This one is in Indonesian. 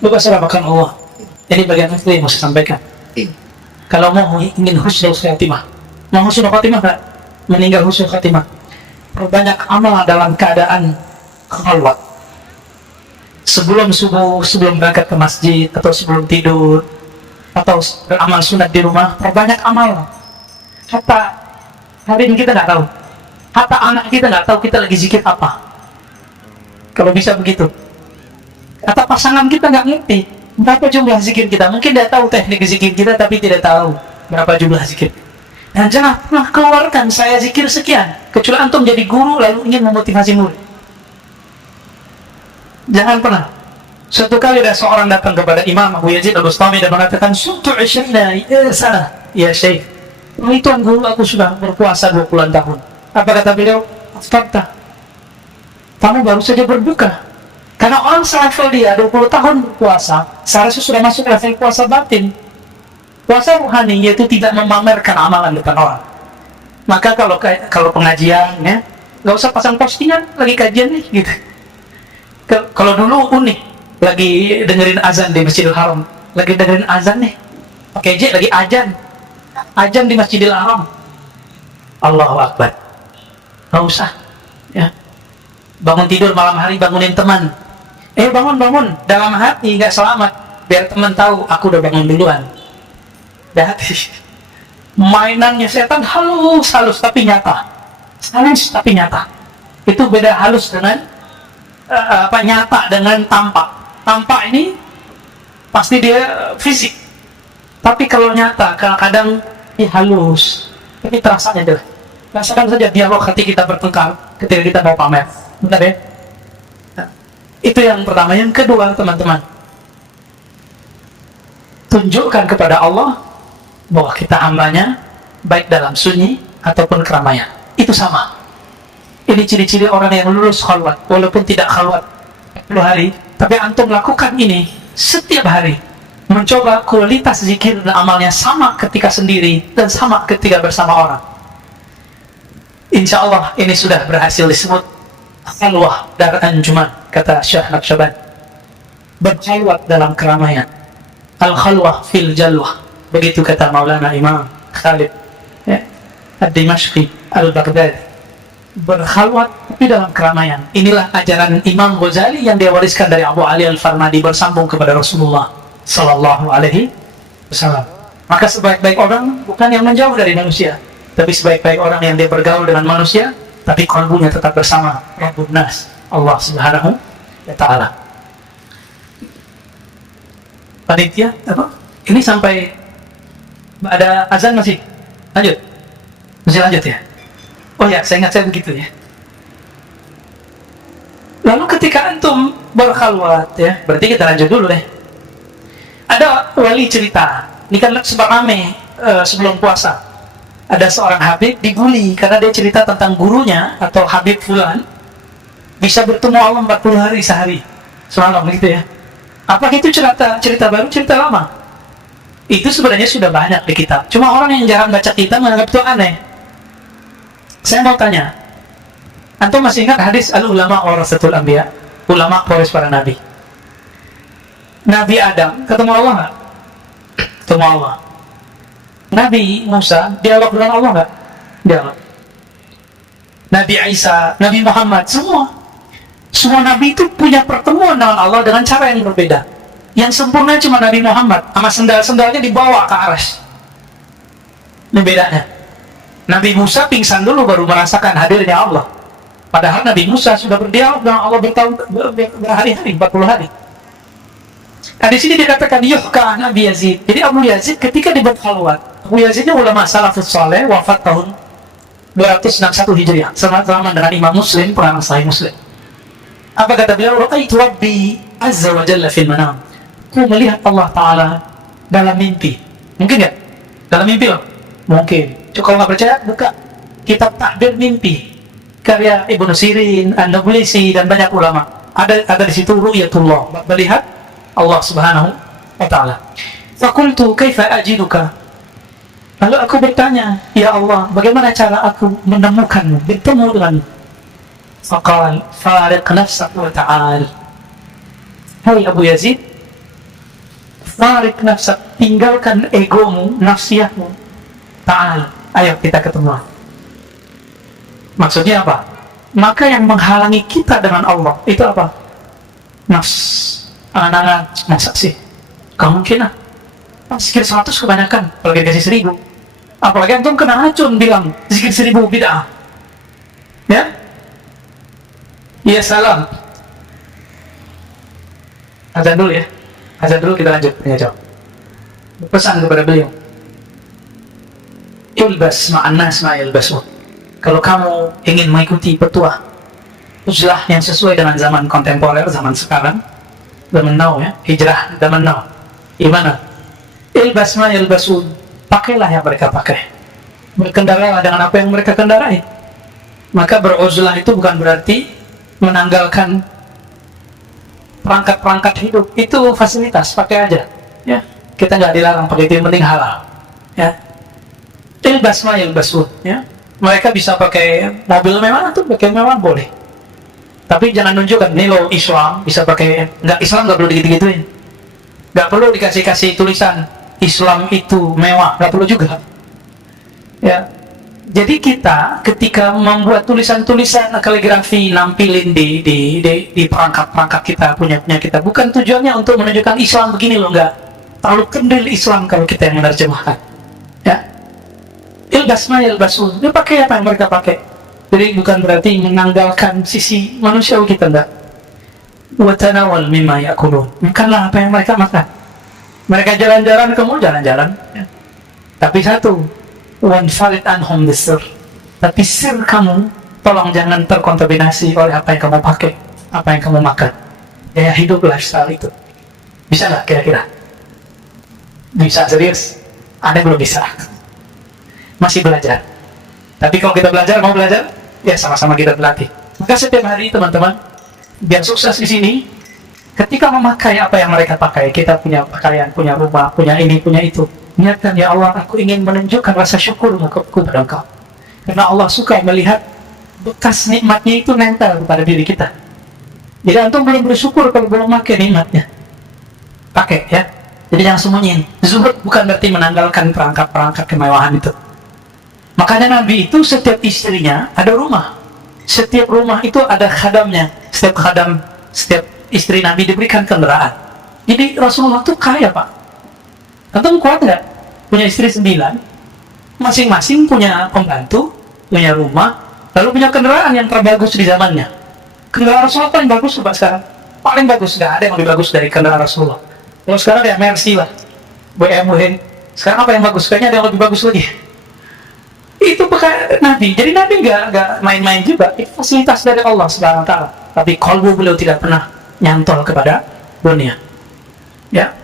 Lupa serahkan Allah. Ini bagian itu yang mau saya sampaikan. Kalau mau ingin husnul khatimah, mau husnul khatimah nggak? Meninggal husnul khatimah, perbanyak amal dalam keadaan khalwat. Sebelum subuh, sebelum berangkat ke masjid, atau sebelum tidur, atau beramal sunat di rumah, perbanyak amal. Hatta hari ini kita nggak tahu, hatta anak kita nggak tahu kita lagi zikir apa. Kalau bisa begitu. Hatta pasangan kita nggak ngerti berapa jumlah zikir kita. Mungkin dia tahu teknik zikir kita, tapi tidak tahu berapa jumlah zikir. Dan jangan pernah keluarkan saya zikir sekian, kecuali antum jadi guru lalu ingin memotivasi murid. Jangan pernah. Suatu kali ada seorang datang kepada Imam Abu Yazid Al-Bustami dan mengatakan, "Suntu 20 sana, ya Syekh. Tuan guru, aku sudah berpuasa 20 tahun." Apa kata beliau? "Aftarta. Kamu baru saja berbuka." Karena orang selevel dia 20 tahun berpuasa, seharusnya sudah masuk level puasa batin. Puasa rohani yaitu tidak memamerkan amalan depan orang. Maka kalau pengajian ya, nggak usah pasang postingan lagi kajian nih gitu. Kalau dulu unik, lagi dengerin azan di Masjidil Haram, lagi dengerin azan nih, pakai lagi azan di Masjidil Haram. Allahu Akbar. Nggak usah ya. Bangun tidur malam hari, bangunin teman. Bangun dalam hati, nggak selamat, biar teman tahu aku udah bangun duluan. Hati mainannya setan halus tapi nyata, itu beda. Halus dengan nyata dengan tampak ini pasti dia fisik, tapi kalau nyata kadang-kadang halus tapi terasa aja. Rasakan saja dialog hati kita bertengkar ketika kita mau pamer. Benar ya? Itu yang pertama. Yang kedua, teman-teman, tunjukkan kepada Allah bahwa kita hambanya, baik dalam sunyi ataupun keramaian. Itu sama. Ini ciri-ciri orang yang lulus khalwat, walaupun tidak khalwat 10 hari, tapi antum lakukan ini setiap hari. Mencoba kualitas zikir dan amalnya sama ketika sendiri dan sama ketika bersama orang. Insya Allah ini sudah berhasil disebut khalwah dar anjuman, kata Syekh Naqsyaband. Berkhalwat dalam keramaian. Al-khalwah fil jalwah. Begitu kata Maulana Imam Khalid ya, Ad-Dimashqi Al-Baghdadi. Berkhalwat tapi dalam keramaian. Inilah ajaran Imam Ghazali yang dia wariskan dari Abu Ali Al-Farmadi, bersambung kepada Rasulullah Sallallahu Alaihi Wasallam. Maka sebaik-baik orang bukan yang menjauh dari manusia, tapi sebaik-baik orang yang dia bergaul dengan manusia tapi kalbunya tetap bersama Rabbun Nas, Allah Subhanahu wa Ta'ala. Panitia apa? Ini sampai ada azan masih lanjut ya? Oh ya, saya ingat saya begitu ya. Lalu ketika antum berkhalwat ya, berarti kita lanjut dulu deh. Ada wali cerita, ini kan sempat rame sebelum puasa. Ada seorang Habib dibully karena dia cerita tentang gurunya atau Habib Fulan bisa bertemu Allah 40 hari sehari semalam gitu ya. Apa itu cerita baru, cerita lama? Itu sebenarnya sudah banyak di kitab. Cuma orang yang jarang baca kitab menganggap itu aneh. Saya mau tanya, antum masih ingat hadis al-ulama warasatul anbiya? Ulama pewaris para nabi. Nabi Adam ketemu Allah nggak? Ketemu Allah. Nabi Musa dialog dengan Allah nggak? Dialog. Nabi Isa, Nabi Muhammad, semua nabi itu punya pertemuan dengan Allah dengan cara yang berbeda. Yang sempurna cuma Nabi Muhammad, sama sendal-sendalnya dibawa ke aras. Ini bedanya. Nabi Musa pingsan dulu baru merasakan hadirnya Allah. Padahal Nabi Musa sudah berdialog dengan Allah berhari-hari, 40 hari. Nah di sini dikatakan yuhka Nabi Yazid. Jadi Abu Yazid ketika dibuat khalwat, Abu Yazid ini ulama salafus saleh, wafat tahun 261 Hijriah, sama dengan Imam Muslim, pengarang Sahih Muslim. Apa kata beliau? Ra'aitu Rabbi Azza wa Jalla fil manam. Aku melihat Allah Ta'ala dalam mimpi. Mungkin nggak? Dalam mimpi loh? Mungkin. Cuma kalau nggak percaya, buka kitab Ta'bir Mimpi karya Ibnu Sirin, An-Nablisi, dan banyak ulama. Ada di situ ru'yatullah, melihat Allah Subhanahu wa Ta'ala. Fakultu kaifa ajiduka. Lalu aku bertanya, ya Allah, bagaimana cara aku menemukanmu, bertemu denganmu? Faqal fariq nafsak wa ta'al. Hai Abu Yazid, Farik nafsak, tinggalkan egomu, nafsiyahmu. Ta'al, ayo kita ketemu. Maksudnya apa? Maka yang menghalangi kita dengan Allah itu apa? Nafs. Angan-angan, masa sih? Gak mungkin lah. Zikir 100 kebanyakan, apalagi dikasih 1000. Apalagi antum kena racun bilang zikir 1000 bid'ah. Ya? Iya, salam. Azan dulu ya. Azan dulu, kita lanjut tanya jawab. Pesan kepada beliau. Ilbas ma'annas ma'ilbasu. Kalau kamu ingin mengikuti petuah uzlah yang sesuai dengan zaman kontemporer, zaman sekarang, zaman now ya, hijrah zaman now. Gimana? Ilbas ma'ilbasu. Pakailah yang mereka pakai. Berkendaralah dengan apa yang mereka kendarai. Maka beruzlah itu bukan berarti menanggalkan perangkat-perangkat hidup. Itu fasilitas, pakai aja ya. Kita nggak dilarang pakai, itu yang penting halal ya. Ilbas ma yalbasun ya. Mereka bisa pakai mobil mewah, tuh pakai mewah boleh, tapi jangan nunjukkan nih lo Islam bisa pakai. Nggak, Islam nggak perlu digitu-gituin, nggak perlu dikasih tulisan Islam itu mewah, nggak perlu juga ya. Jadi kita ketika membuat tulisan-tulisan kaligrafi nampilin di perangkat-perangkat kita punya kita, bukan tujuannya untuk menunjukkan Islam begini loh, enggak. Terlalu kendil Islam kalau kita yang menerjemahkan. Ya. Ilbas ma yalbasun. Dia pakai apa yang mereka pakai. Jadi bukan berarti menanggalkan sisi manusiawi kita, enggak. Wa tanawal mimma yakulun. Makanlah apa yang mereka makan. Mereka jalan-jalan, kamu jalan-jalan ya. Tapi satu, wanfarid anhum bisir. Tapi sir kamu tolong jangan terkontaminasi oleh apa yang kamu pakai, apa yang kamu makan. Gaya hidup lifestyle itu bisa nggak kira-kira? Bisa, serius? Anda belum bisa, masih belajar. Tapi kalau kita belajar, mau belajar, ya sama-sama kita berlatih. Maka setiap hari teman-teman, biar sukses di sini, ketika memakai apa yang mereka pakai, kita punya pakaian, punya rumah, punya ini, punya itu, niatkan, ya Allah, aku ingin menunjukkan rasa syukurmu kepada Engkau. Karena Allah suka melihat bekas nikmatnya itu nempel kepada diri kita. Jadi antum belum bersyukur kalau belum pakai nikmatnya. Pakai ya. Jadi jangan sembunyiin. Zuhud bukan berarti menanggalkan perangkat-perangkat kemewahan itu. Makanya Nabi itu setiap istrinya ada rumah. Setiap rumah itu ada khadamnya. Setiap istri Nabi diberikan kendaraan. Jadi Rasulullah itu kaya, Pak. Antum kuat nggak? Punya istri 9, masing-masing punya pembantu, punya rumah, lalu punya kendaraan yang terbagus di zamannya. Kendaraan Rasulullah paling bagus Pak sekarang. Paling bagus, nggak ada yang lebih bagus dari kendaraan Rasulullah. Kalau sekarang ya Mercy lah, BMW. Sekarang apa yang bagus? Kayaknya ada yang lebih bagus lagi. Itu pakai Nabi. Jadi Nabi nggak main-main juga. Itu fasilitas dari Allah Subhanahu Wa Taala. Tapi kalbu beliau tidak pernah nyantol kepada dunia. Ya.